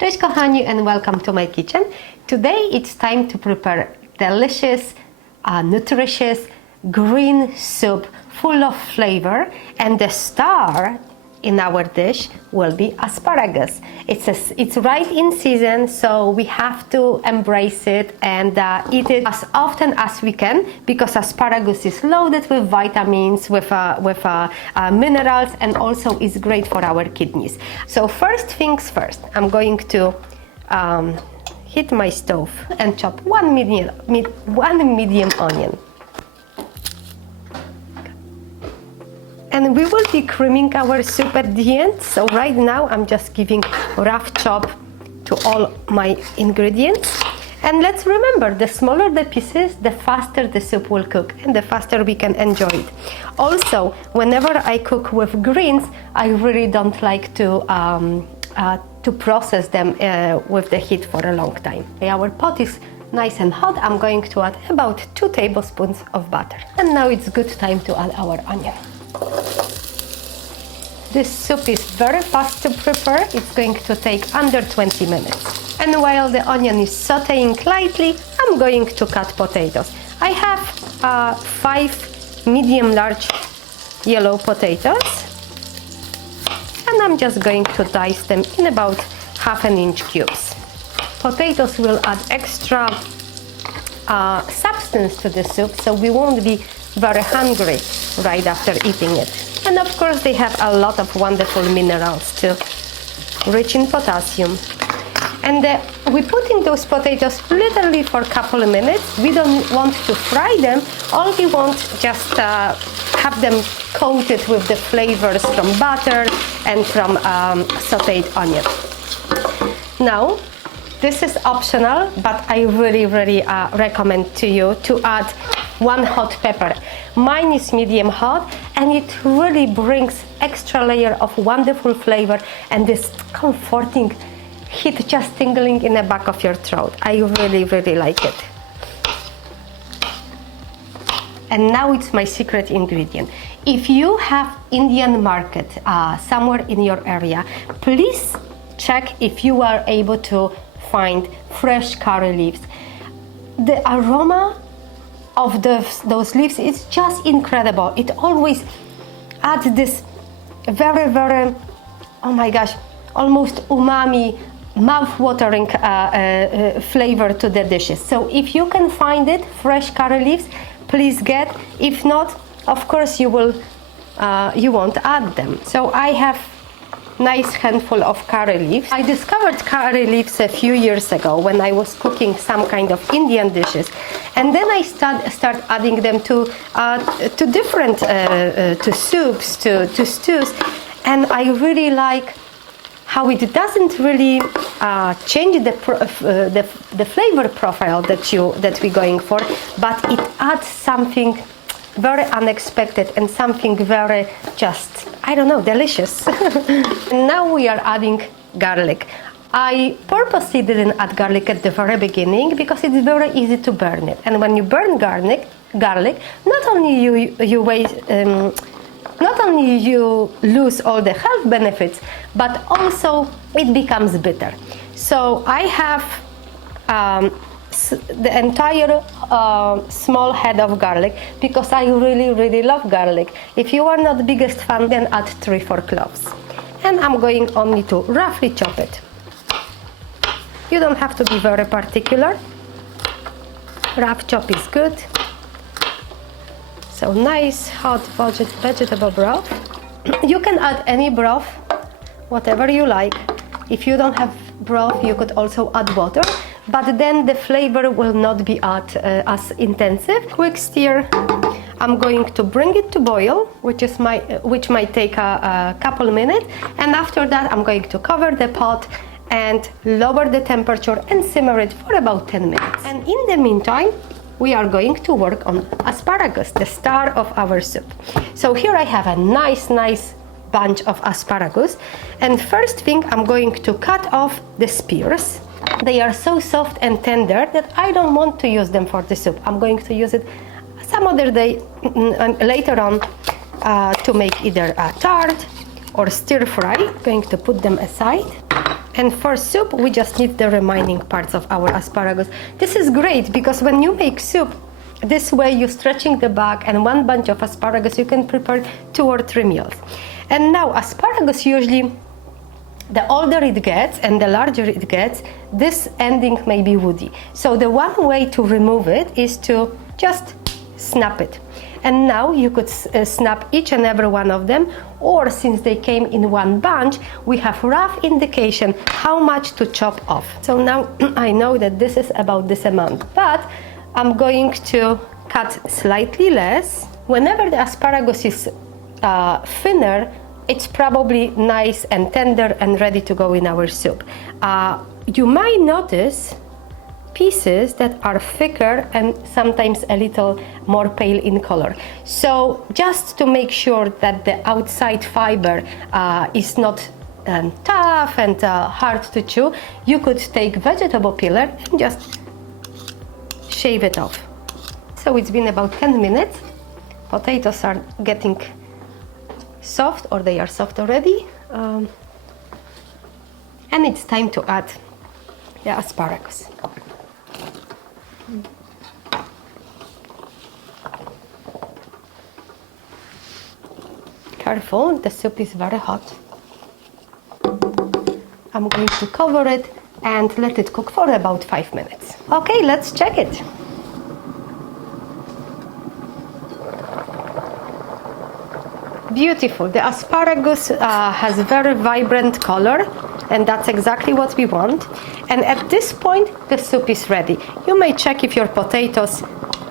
Cześć kochani and welcome to my kitchen. Today it's time to prepare delicious, nutritious green soup full of flavor, and the star in our dish will be asparagus. It's right in season, so we have to embrace it and eat it as often as we can, because asparagus is loaded with vitamins, with minerals, and also is great for our kidneys. So first things first, I'm going to heat my stove and chop one medium onion. And we will be creaming our soup at the end, so right now I'm just giving rough chop to all my ingredients. And let's remember, the smaller the pieces, the faster the soup will cook and the faster we can enjoy it. Also, whenever I cook with greens, I really don't like to process them with the heat for a long time. Our pot is nice and hot. I'm going to add about 2 tablespoons of butter. And now it's good time to add our onion. This soup is very fast to prepare. It's going to take under 20 minutes. And while the onion is sauteing lightly, I'm going to cut potatoes. I have 5 medium large yellow potatoes, and I'm just going to dice them in about 1/2 inch cubes. Potatoes will add extra substance to the soup, so we won't be very hungry right after eating it. And of course they have a lot of wonderful minerals too, rich in potassium. And we put in those potatoes literally for a couple of minutes. We don't want to fry them, all we want just have them coated with the flavors from butter and from sauteed onion. Now, this is optional, but I really recommend to you to add 1 hot pepper. Mine is medium hot, and it really brings extra layer of wonderful flavor and this comforting heat just tingling in the back of your throat. I really like it. And now it's my secret ingredient. If you have Indian market somewhere in your area, please check if you are able to find fresh curry leaves. The aroma of those leaves is just incredible. It always adds this very, oh my gosh, almost umami, mouth-watering flavor to the dishes. So if you can find it, fresh curry leaves, please get. If not, of course you won't add them. So I have nice handful of curry leaves. I discovered curry leaves a few years ago when I was cooking some kind of Indian dishes, and then I start adding them to different to soups, to stews, and I really like how it doesn't really change the flavor profile that we're going for, but it adds something very unexpected and something very just, I don't know, delicious. And now we are adding garlic. I purposely didn't add garlic at the very beginning because it's very easy to burn it. And when you burn garlic, not only you lose all the health benefits, but also it becomes bitter. So I have the entire small head of garlic because I really love garlic. If you are not the biggest fan, then add 3-4 cloves. And I'm going only to roughly chop it. You don't have to be very particular. Rough chop is good. So nice hot vegetable broth. You can add any broth, whatever you like. If you don't have broth, you could also add water, but then the flavor will not be as intensive. Quick stir. I'm going to bring it to boil, which might take a couple minutes, and after that I'm going to cover the pot and lower the temperature and simmer it for about 10 minutes. And in the meantime, we are going to work on asparagus, the star of our soup. So here I have a nice bunch of asparagus, and first thing I'm going to cut off the spears. They are so soft and tender that I don't want to use them for the soup. I'm going to use it some other day later on to make either a tart or stir fry. I'm going to put them aside. And for soup, we just need the remaining parts of our asparagus. This is great because when you make soup, this way you're stretching the back, and one bunch of asparagus you can prepare 2 or 3 meals. And now asparagus, usually the older it gets and the larger it gets, this ending may be woody. So the one way to remove it is to just snap it. And now you could snap each and every one of them, or since they came in one bunch, we have rough indication how much to chop off. So now I know that this is about this amount, but I'm going to cut slightly less. Whenever the asparagus is thinner, it's probably nice and tender and ready to go in our soup. You might notice pieces that are thicker and sometimes a little more pale in color. So just to make sure that the outside fiber is not tough and hard to chew, you could take vegetable peeler and just shave it off. So it's been about 10 minutes. Potatoes are getting soft, or they are soft already. And it's time to add the asparagus. Careful, the soup is very hot. I'm going to cover it and let it cook for about 5 minutes. Okay, let's check it. Beautiful. The asparagus has very vibrant color, and that's exactly what we want. And at this point, the soup is ready. You may check if your potatoes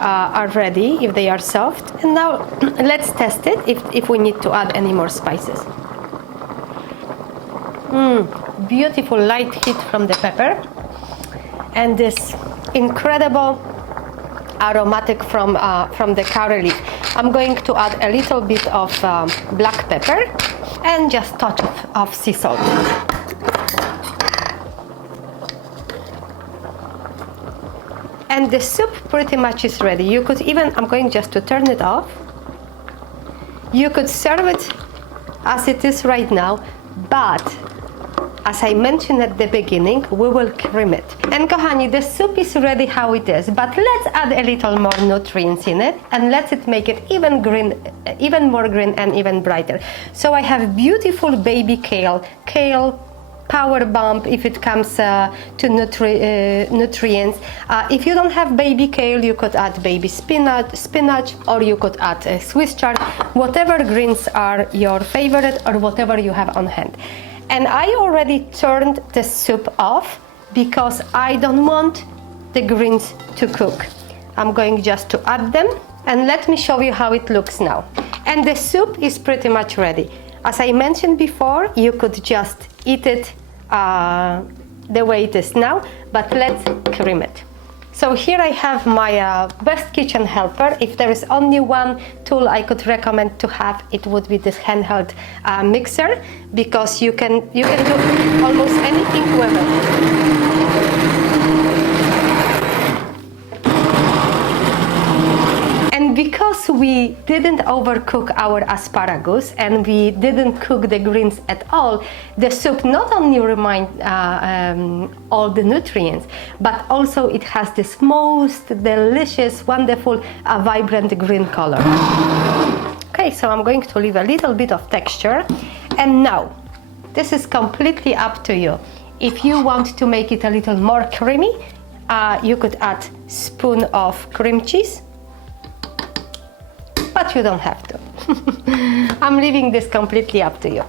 are ready, if they are soft. And now let's test it if we need to add any more spices. Beautiful light heat from the pepper, and this incredible aromatic from the curry leaf. I'm going to add a little bit of black pepper and just touch of sea salt. And the soup pretty much is ready. You could even, I'm going just to turn it off. You could serve it as it is right now, but as I mentioned at the beginning, we will cream it. And kochani, the soup is ready how it is, but let's add a little more nutrients in it, and let's make it even more green and even brighter. So I have beautiful baby kale, power bomb if it comes to nutrients. If you don't have baby kale, you could add baby spinach, or you could add Swiss chard, whatever greens are your favorite or whatever you have on hand. And I already turned the soup off because I don't want the greens to cook. I'm going just to add them, and let me show you how it looks now. And the soup is pretty much ready. As I mentioned before, you could just eat it the way it is now, but let's cream it. So here I have my best kitchen helper. If there is only one tool I could recommend to have, it would be this handheld mixer, because you can do almost anything with it. And because we didn't overcook our asparagus and we didn't cook the greens at all, the soup not only remains all the nutrients, but also it has this most delicious, wonderful, vibrant green color. Okay, so I'm going to leave a little bit of texture. And now, this is completely up to you. If you want to make it a little more creamy, you could add a spoon of cream cheese, but you don't have to. I'm leaving this completely up to you.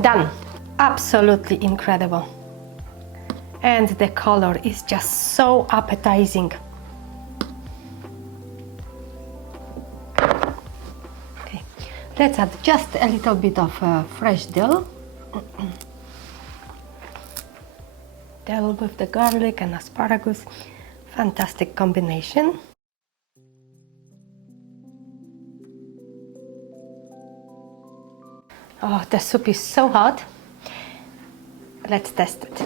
Done. Absolutely incredible. And the color is just so appetizing. Okay, let's add just a little bit of fresh dill. Dill with the garlic and asparagus. Fantastic combination. Oh, the soup is so hot. Let's test it.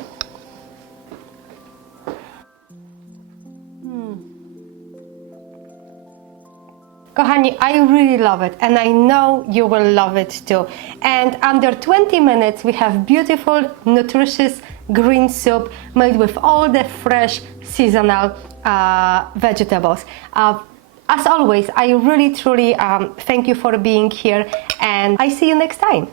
Kochani, I really love it, and I know you will love it too. And under 20 minutes, we have beautiful, nutritious green soup made with all the fresh, seasonal vegetables. As always, I really, truly thank you for being here, and I see you next time.